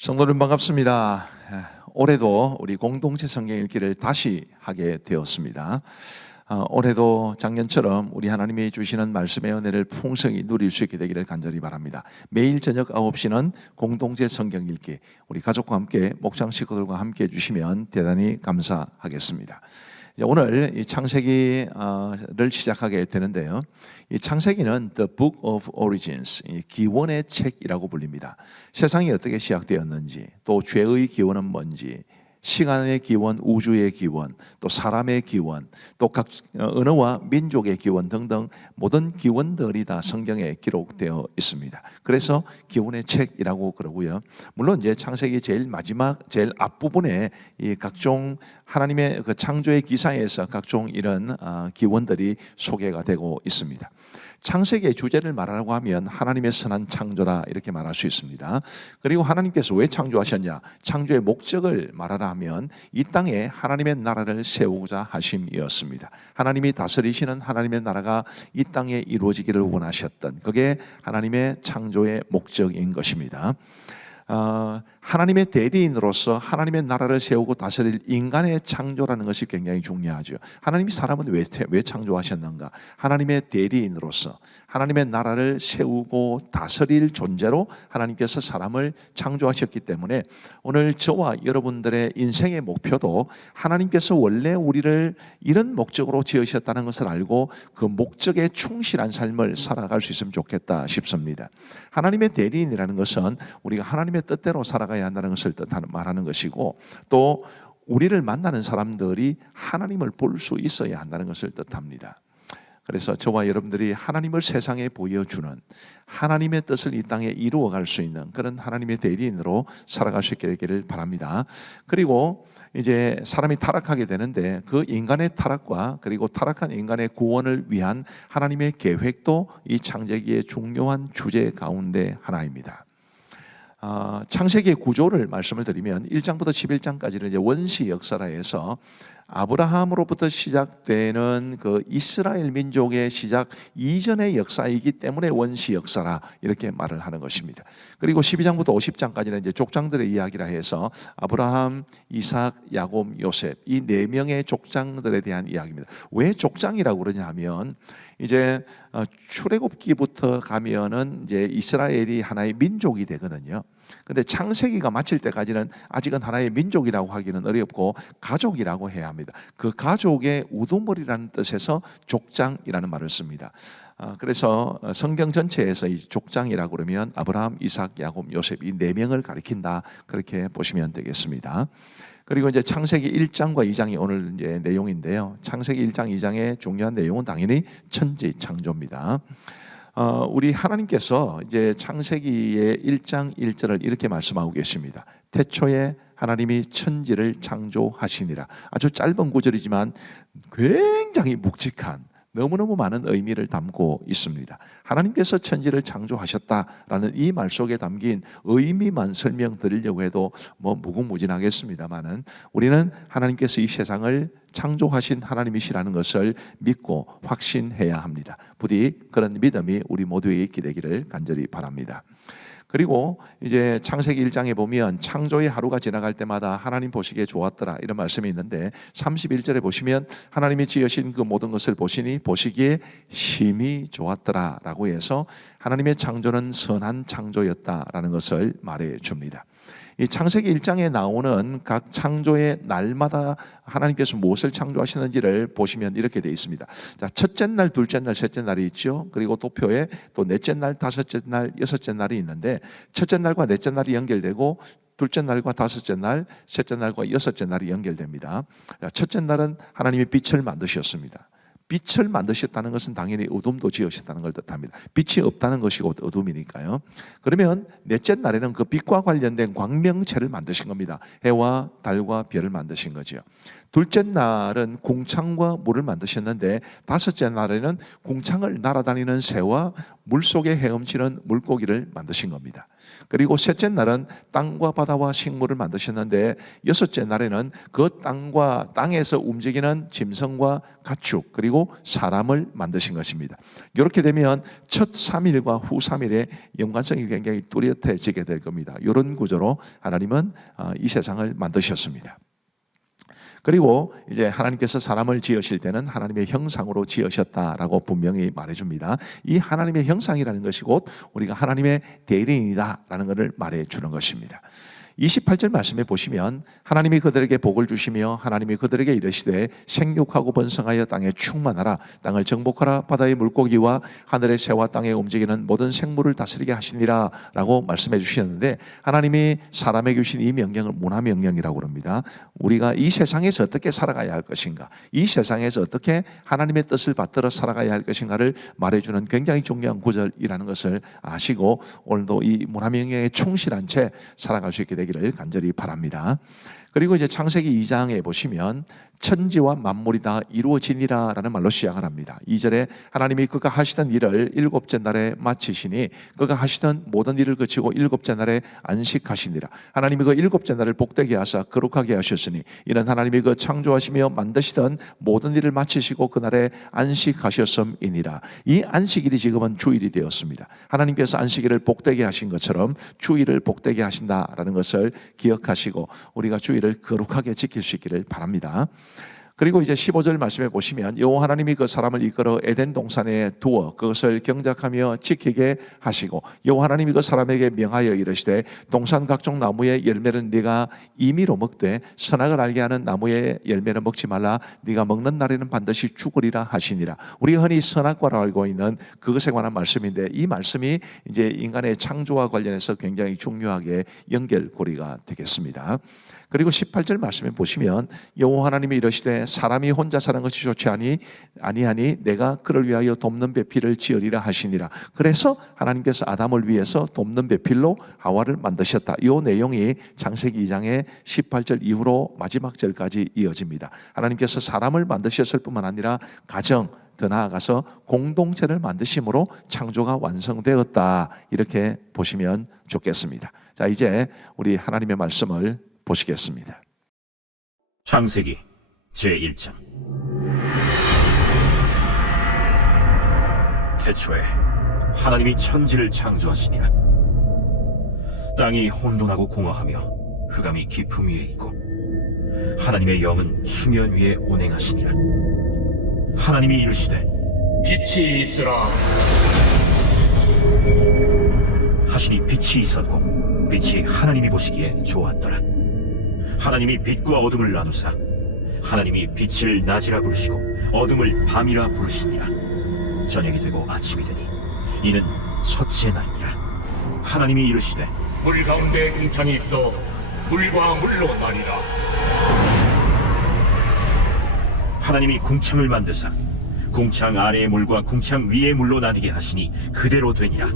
성도님 반갑습니다. 올해도 우리 공동체 성경 읽기를 다시 하게 되었습니다. 올해도 작년처럼 우리 하나님이 주시는 말씀의 은혜를 풍성히 누릴 수 있게 되기를 간절히 바랍니다. 매일 저녁 9시는 공동체 성경 읽기, 우리 가족과 함께 목장 식구들과 함께 해주시면 대단히 감사하겠습니다. 오늘 이 창세기를 시작하게 되는데요. 이 창세기는 The Book of Origins, 기원의 책이라고 불립니다. 세상이 어떻게 시작되었는지, 또 죄의 기원은 뭔지, 시간의 기원, 우주의 기원, 또 사람의 기원, 또 각 언어와 민족의 기원 등등 모든 기원들이 다 성경에 기록되어 있습니다. 그래서 기원의 책이라고 그러고요. 물론 이제 창세기 제일 마지막, 제일 앞부분에 이 각종 하나님의 그 창조의 기사에서 각종 이런 기원들이 소개가 되고 있습니다. 창세기의 주제를 말하라고 하면 하나님의 선한 창조라 이렇게 말할 수 있습니다. 그리고 하나님께서 왜 창조하셨냐? 창조의 목적을 말하라 하면 이 땅에 하나님의 나라를 세우고자 하심이었습니다. 하나님이 다스리시는 하나님의 나라가 이 땅에 이루어지기를 원하셨던, 그게 하나님의 창조의 목적인 것입니다. 하나님의 대리인으로서 하나님의 나라를 세우고 다스릴 인간의 창조라는 것이 굉장히 중요하죠. 하나님이 사람은 왜 창조하셨는가? 하나님의 대리인으로서 하나님의 나라를 세우고 다스릴 존재로 하나님께서 사람을 창조하셨기 때문에 오늘 저와 여러분들의 인생의 목표도 하나님께서 원래 우리를 이런 목적으로 지으셨다는 것을 알고 그 목적에 충실한 삶을 살아갈 수 있으면 좋겠다 싶습니다. 하나님의 대리인이라는 것은 우리가 하나님의 뜻대로 살아가야 한다는 것을 말하는 것이고, 또 우리를 만나는 사람들이 하나님을 볼 수 있어야 한다는 것을 뜻합니다. 그래서 저와 여러분들이 하나님을 세상에 보여주는, 하나님의 뜻을 이 땅에 이루어갈 수 있는 그런 하나님의 대리인으로 살아갈 수 있게 되기를 바랍니다. 그리고 이제 사람이 타락하게 되는데 그 인간의 타락과 그리고 타락한 인간의 구원을 위한 하나님의 계획도 이 창세기의 중요한 주제 가운데 하나입니다. 창세기의 구조를 말씀을 드리면 1장부터 11장까지는 이제 원시 역사라 해서 아브라함으로부터 시작되는 그 이스라엘 민족의 시작 이전의 역사이기 때문에 원시 역사라 이렇게 말을 하는 것입니다. 그리고 12장부터 50장까지는 이제 족장들의 이야기라 해서 아브라함, 이삭, 야곱, 요셉 이 네 명의 족장들에 대한 이야기입니다. 왜 족장이라고 그러냐 하면 이제 출애굽기부터 가면은 이제 이스라엘이 하나의 민족이 되거든요. 근데 창세기가 마칠 때까지는 아직은 하나의 민족이라고 하기는 어렵고 가족이라고 해야 합니다. 그 가족의 우두머리라는 뜻에서 족장이라는 말을 씁니다. 그래서 성경 전체에서 이 족장이라고 그러면 아브라함, 이삭, 야곱, 요셉 이 네 명을 가리킨다 그렇게 보시면 되겠습니다. 그리고 이제 창세기 1장과 2장이 오늘 이제 내용인데요. 창세기 1장, 2장의 중요한 내용은 당연히 천지 창조입니다. 우리 하나님께서 이제 창세기의 1장 1절을 이렇게 말씀하고 계십니다. 태초에 하나님이 천지를 창조하시니라. 아주 짧은 구절이지만 굉장히 묵직한, 너무너무 많은 의미를 담고 있습니다. 하나님께서 천지를 창조하셨다라는 이 말 속에 담긴 의미만 설명드리려고 해도 뭐 무궁무진하겠습니다만은 우리는 하나님께서 이 세상을 창조하신 하나님이시라는 것을 믿고 확신해야 합니다. 부디 그런 믿음이 우리 모두에게 있게 되기를 간절히 바랍니다. 그리고 이제 창세기 1장에 보면 창조의 하루가 지나갈 때마다 하나님 보시기에 좋았더라 이런 말씀이 있는데 31절에 보시면 하나님이 지으신 그 모든 것을 보시니 보시기에 심히 좋았더라 라고 해서 하나님의 창조는 선한 창조였다라는 것을 말해 줍니다. 이 창세기 1장에 나오는 각 창조의 날마다 하나님께서 무엇을 창조하시는지를 보시면 이렇게 되어 있습니다. 자, 첫째 날, 둘째 날, 셋째 날이 있죠. 그리고 도표에 또 넷째 날, 다섯째 날, 여섯째 날이 있는데 첫째 날과 넷째 날이 연결되고 둘째 날과 다섯째 날, 셋째 날과 여섯째 날이 연결됩니다. 자, 첫째 날은 하나님이 빛을 만드셨습니다. 빛을 만드셨다는 것은 당연히 어둠도 지으셨다는 걸 뜻합니다. 빛이 없다는 것이 곧 어둠이니까요. 그러면 넷째 날에는 그 빛과 관련된 광명체를 만드신 겁니다. 해와 달과 별을 만드신 거죠. 둘째 날은 궁창과 물을 만드셨는데 다섯째 날에는 궁창을 날아다니는 새와 물속에 헤엄치는 물고기를 만드신 겁니다. 그리고 셋째 날은 땅과 바다와 식물을 만드셨는데 여섯째 날에는 그 땅에서 움직이는 짐승과 가축 그리고 사람을 만드신 것입니다. 이렇게 되면 첫 3일과 후 3일의 연관성이 굉장히 뚜렷해지게 될 겁니다. 이런 구조로 하나님은 이 세상을 만드셨습니다. 그리고 이제 하나님께서 사람을 지으실 때는 하나님의 형상으로 지으셨다라고 분명히 말해줍니다. 이 하나님의 형상이라는 것이 곧 우리가 하나님의 대리인이다라는 것을 말해주는 것입니다. 28절 말씀에 보시면 하나님이 그들에게 복을 주시며 하나님이 그들에게 이르시되 생육하고 번성하여 땅에 충만하라 땅을 정복하라 바다의 물고기와 하늘의 새와 땅에 움직이는 모든 생물을 다스리게 하시니라 라고 말씀해 주셨는데 하나님이 사람에게 주신 이 명령을 문화명령이라고 합니다. 우리가 이 세상에서 어떻게 살아가야 할 것인가, 이 세상에서 어떻게 하나님의 뜻을 받들어 살아가야 할 것인가를 말해주는 굉장히 중요한 구절이라는 것을 아시고 오늘도 이 문화명령에 충실한 채 살아갈 수 있게 되기를 간절히 바랍니다. 그리고 이제 창세기 2장에 보시면 천지와 만물이 다 이루어지니라 라는 말로 시작을 합니다. 2절에 하나님이 그가 하시던 일을 일곱째 날에 마치시니 그가 하시던 모든 일을 그치고 일곱째 날에 안식하시니라. 하나님이 그 일곱째 날을 복되게 하사 거룩하게 하셨으니 이는 하나님이 그 창조하시며 만드시던 모든 일을 마치시고 그날에 안식하셨음이니라. 이 안식일이 지금은 주일이 되었습니다. 하나님께서 안식일을 복되게 하신 것처럼 주일을 복되게 하신다라는 것을 기억하시고 우리가 주일을 거룩하게 지킬 수 있기를 바랍니다. 그리고 이제 15절 말씀에 보시면 여호와 하나님이 그 사람을 이끌어 에덴 동산에 두어 그것을 경작하며 지키게 하시고 여호와 하나님이 그 사람에게 명하여 이르시되 동산 각종 나무의 열매는 네가 임의로 먹되 선악을 알게 하는 나무의 열매는 먹지 말라 네가 먹는 날에는 반드시 죽으리라 하시니라. 우리가 흔히 선악과라고 알고 있는 그것에 관한 말씀인데 이 말씀이 이제 인간의 창조와 관련해서 굉장히 중요하게 연결고리가 되겠습니다. 그리고 18절 말씀에 보시면 여호와 하나님이 이르시되 사람이 혼자 사는 것이 좋지 아니하니 내가 그를 위하여 돕는 배필을 지으리라 하시니라. 그래서 하나님께서 아담을 위해서 돕는 배필로 하와를 만드셨다. 이 내용이 창세기 2장의 18절 이후로 마지막 절까지 이어집니다. 하나님께서 사람을 만드셨을 뿐만 아니라 가정 더 나아가서 공동체를 만드심으로 창조가 완성되었다. 이렇게 보시면 좋겠습니다. 자, 이제 우리 하나님의 말씀을 보시겠습니다. 창세기 제1장. 태초에 하나님이 천지를 창조하시니라. 땅이 혼돈하고 공허하며 흑암이 깊음 위에 있고 하나님의 영은 수면 위에 운행하시니라. 하나님이 이르시되 빛이 있으라 하시니 빛이 있었고 빛이 하나님이 보시기에 좋았더라. 하나님이 빛과 어둠을 나누사 하나님이 빛을 낮이라 부르시고 어둠을 밤이라 부르시니라. 저녁이 되고 아침이 되니 이는 첫째 날이니라. 하나님이 이르시되 물 가운데 궁창이 있어 물과 물로 나뉘라. 하나님이 궁창을 만드사 궁창 아래의 물과 궁창 위의 물로 나뉘게 하시니 그대로 되니라.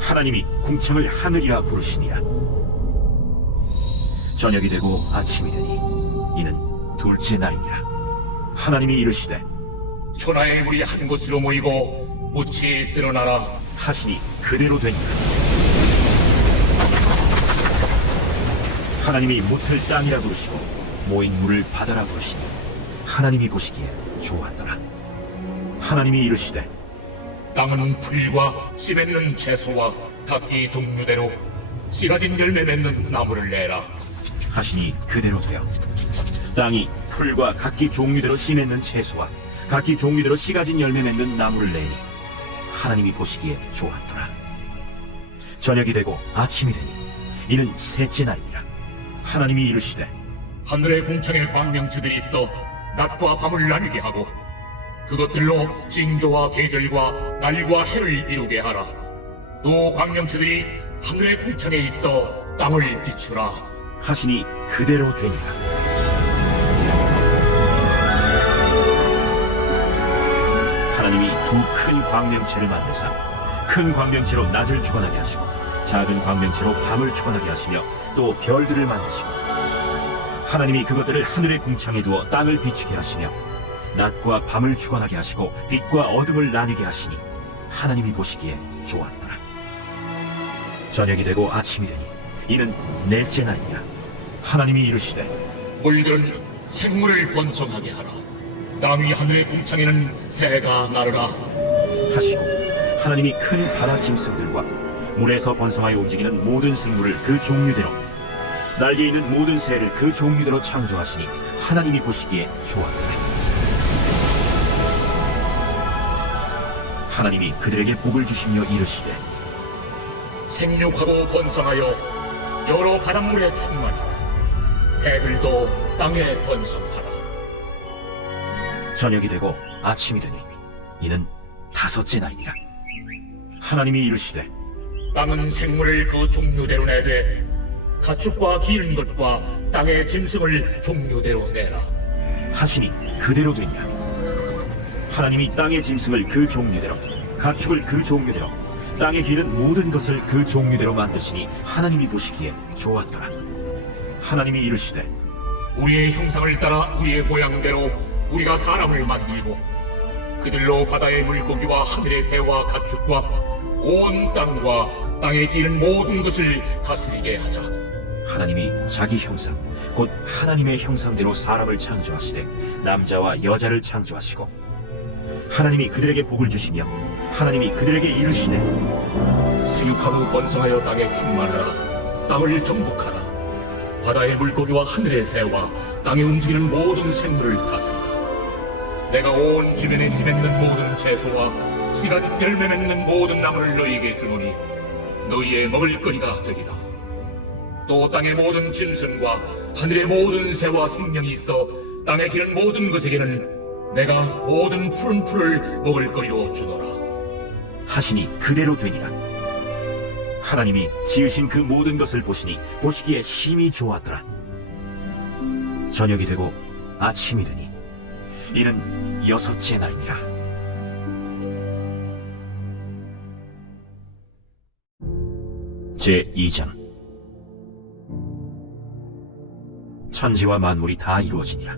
하나님이 궁창을 하늘이라 부르시니라. 저녁이 되고 아침이 되니 이는 둘째 날이니라. 하나님이 이르시되 천하의 물이 한 곳으로 모이고 묻이 드러나라 하시니 그대로 되니라. 하나님이 묻을 땅이라 부르시고 모인 물을 바다라 부르시니 하나님이 보시기에 좋았더라. 하나님이 이르시되 땅은 풀과 씨 맺는 채소와 각기 종류대로 씨 가진 열매 맺는 나무를 내라 하시니 그대로 되어 땅이 풀과 각기 종류대로 씨 맺는 채소와 각기 종류대로 씨 가진 열매 맺는 나무를 내니 하나님이 보시기에 좋았더라. 저녁이 되고 아침이 되니 이는 셋째 날이니라. 하나님이 이르시되 하늘의 궁창에 광명체들이 있어 낮과 밤을 나뉘게 하고 그것들로 징조와 계절과 날과 해를 이루게 하라. 또 광명체들이 하늘의 궁창에 있어 땅을 비추라 하시니 그대로 되니라. 하나님이 두 큰 광명체를 만드사 큰 광명체로 낮을 주관하게 하시고 작은 광명체로 밤을 주관하게 하시며 또 별들을 만드시고 하나님이 그것들을 하늘의 궁창에 두어 땅을 비추게 하시며 낮과 밤을 주관하게 하시고 빛과 어둠을 나뉘게 하시니 하나님이 보시기에 좋았더라. 저녁이 되고 아침이 되니 이는 넷째 날이라. 하나님이 이르시되 물들은 생물을 번성하게 하라. 땅 위 하늘의 궁창에는 새가 나르라. 하시고 하나님이 큰 바다 짐승들과 물에서 번성하여 움직이는 모든 생물을 그 종류대로 날개 있는 모든 새를 그 종류대로 창조하시니 하나님이 보시기에 좋았더라. 하나님이 그들에게 복을 주시며 이르시되 생육하고 번성하여 여러 바닷물에 충만하라. 새들도 땅에 번성하라. 저녁이 되고 아침이 되니 이는 다섯째 날이니라. 하나님이 이르시되 땅은 생물을 그 종류대로 내되 가축과 기른 것과 땅의 짐승을 종류대로 내라. 하시니 그대로 되니라. 하나님이 땅의 짐승을 그 종류대로 가축을 그 종류대로 땅에 기는 모든 것을 그 종류대로 만드시니 하나님이 보시기에 좋았더라. 하나님이 이르시되 우리의 형상을 따라 우리의 모양대로 우리가 사람을 만들고 그들로 바다의 물고기와 하늘의 새와 가축과 온 땅과 땅에 기는 모든 것을 다스리게 하자. 하나님이 자기 형상 곧 하나님의 형상대로 사람을 창조하시되 남자와 여자를 창조하시고 하나님이 그들에게 복을 주시며 하나님이 그들에게 이르시되 생육하고 번성하여 땅에 충만하라. 땅을 정복하라. 바다의 물고기와 하늘의 새와 땅에 움직이는 모든 생물을 다스리라. 내가 온 주변에 씨 맺는 모든 채소와 씨가 진 열매 맺는 모든 나무를 너희에게 주노니 너희의 먹을거리가 되리라. 또 땅의 모든 짐승과 하늘의 모든 새와 생명이 있어 땅에 기는 모든 것에게는 내가 모든 푸른 풀을 먹을거리로 주노라. 하시니 그대로 되니라. 하나님이 지으신 그 모든 것을 보시니 보시기에 심히 좋았더라. 저녁이 되고 아침이 되니 이는 여섯째 날이니라. 제2장. 천지와 만물이 다 이루어지니라.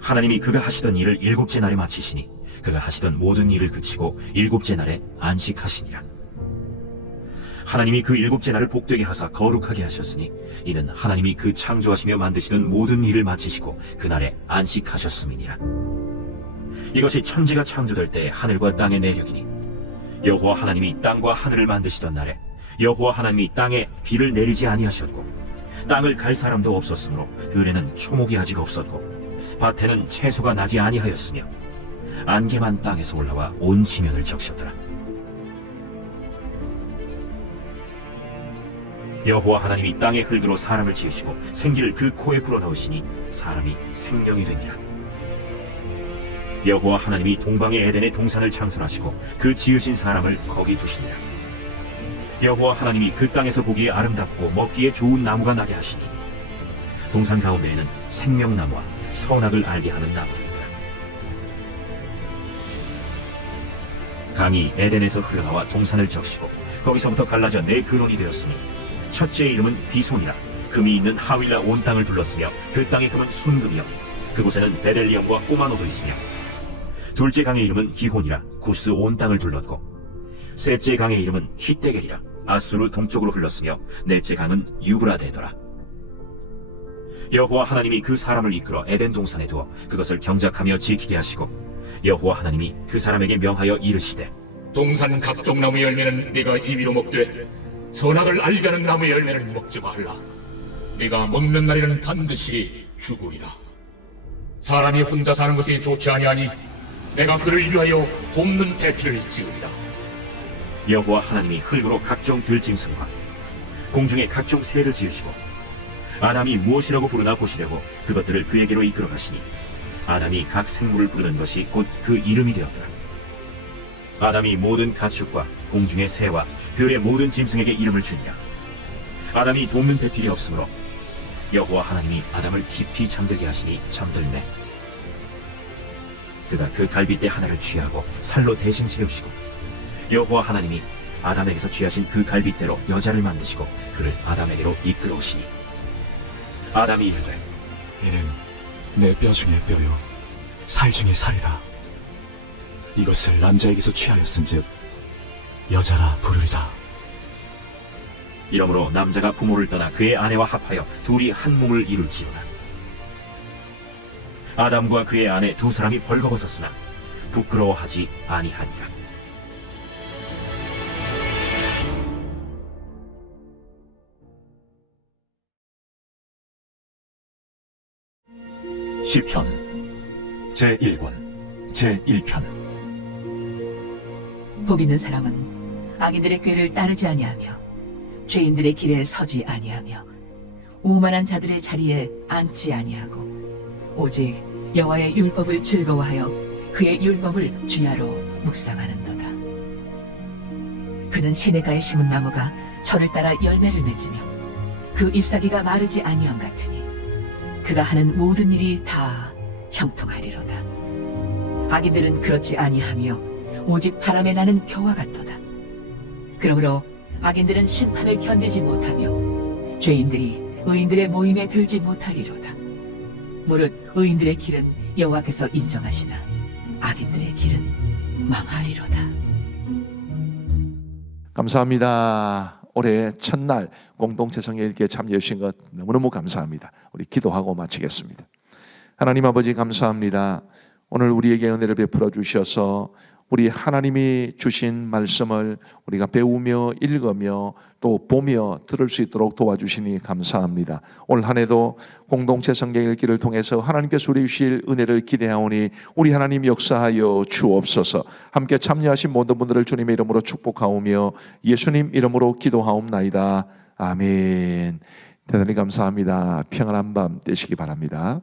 하나님이 그가 하시던 일을 일곱째 날에 마치시니 그가 하시던 모든 일을 그치고 일곱째 날에 안식하시니라. 하나님이 그 일곱째 날을 복되게 하사 거룩하게 하셨으니 이는 하나님이 그 창조하시며 만드시던 모든 일을 마치시고 그날에 안식하셨음이니라. 이것이 천지가 창조될 때 하늘과 땅의 내력이니 여호와 하나님이 땅과 하늘을 만드시던 날에 여호와 하나님이 땅에 비를 내리지 아니하셨고 땅을 갈 사람도 없었으므로 들에는 초목이 아직 없었고 밭에는 채소가 나지 아니하였으며 안개만 땅에서 올라와 온 지면을 적셨더라. 여호와 하나님이 땅의 흙으로 사람을 지으시고 생기를 그 코에 불어넣으시니 사람이 생명이 되니라. 여호와 하나님이 동방의 에덴의 동산을 창설하시고 그 지으신 사람을 거기 두시니라. 여호와 하나님이 그 땅에서 보기에 아름답고 먹기에 좋은 나무가 나게 하시니 동산 가운데에는 생명나무와 선악을 알게 하는 나무들이라. 강이 에덴에서 흘러나와 동산을 적시고 거기서부터 갈라져 네 근원이 되었으니 첫째의 이름은 비손이라. 금이 있는 하윌라 온 땅을 둘렀으며 그 땅의 금은 순금이요 그곳에는 베델리엄과 꼬마노도 있으며 둘째 강의 이름은 기혼이라. 구스 온 땅을 둘렀고 셋째 강의 이름은 히데겔이라. 아수르 동쪽으로 흘렀으며 넷째 강은 유브라데더라. 여호와 하나님이 그 사람을 이끌어 에덴 동산에 두어 그것을 경작하며 지키게 하시고 여호와 하나님이 그 사람에게 명하여 이르시되 동산 각종 나무 열매는 네가 임의로 먹되 선악을 알게 하는 나무 열매는 먹지 말라. 네가 먹는 날에는 반드시 죽으리라. 사람이 혼자 사는 것이 좋지 아니하니 내가 그를 위하여 돕는 대피를 지으리라. 여호와 하나님이 흙으로 각종 들짐승과 공중의 각종 새를 지으시고 아담이 무엇이라고 부르나 보시려고 그것들을 그에게로 이끌어 가시니 아담이 각 생물을 부르는 것이 곧 그 이름이 되었더라. 아담이 모든 가축과 공중의 새와 들의 모든 짐승에게 이름을 주니라. 아담이 돕는 배필이 없으므로 여호와 하나님이 아담을 깊이 잠들게 하시니 잠들매 그가 그 갈빗대 하나를 취하고 살로 대신 채우시고 여호와 하나님이 아담에게서 취하신 그 갈빗대로 여자를 만드시고 그를 아담에게로 이끌어오시니 아담이 이르되 이는 내 뼈 중에 뼈요 살 중에 살이라. 이것을 남자에게서 취하였은즉 여자라 부르리다. 이러므로 남자가 부모를 떠나 그의 아내와 합하여 둘이 한 몸을 이룰지어다. 아담과 그의 아내 두 사람이 벌거벗었으나 부끄러워하지 아니하니라. 시편 제1권 제1편. 복 있는 사람은 악인들의 꾀를 따르지 아니하며 죄인들의 길에 서지 아니하며 오만한 자들의 자리에 앉지 아니하고 오직 여호와의 율법을 즐거워하여 그의 율법을 주야로 묵상하는도다. 그는 시냇가에 심은 나무가 천을 따라 열매를 맺으며 그 잎사귀가 마르지 아니함 같으니 그가 하는 모든 일이 다 형통하리로다. 악인들은 그렇지 아니하며 오직 바람에 나는 겨와 같도다. 그러므로 악인들은 심판을 견디지 못하며 죄인들이 의인들의 모임에 들지 못하리로다. 무릇 의인들의 길은 여호와께서 인정하시나 악인들의 길은 망하리로다. 감사합니다. 올해 첫날 공동체 성경 읽기에 참여해 주신 것 너무너무 감사합니다. 우리 기도하고 마치겠습니다. 하나님 아버지 감사합니다. 오늘 우리에게 은혜를 베풀어 주셔서 우리 하나님이 주신 말씀을 우리가 배우며 읽으며 또 보며 들을 수 있도록 도와주시니 감사합니다. 올 한 해도 공동체 성경 읽기를 통해서 하나님께서 우리 주실 은혜를 기대하오니 우리 하나님 역사하여 주옵소서. 함께 참여하신 모든 분들을 주님의 이름으로 축복하오며 예수님 이름으로 기도하옵나이다. 아멘. 대단히 감사합니다. 평안한 밤 되시기 바랍니다.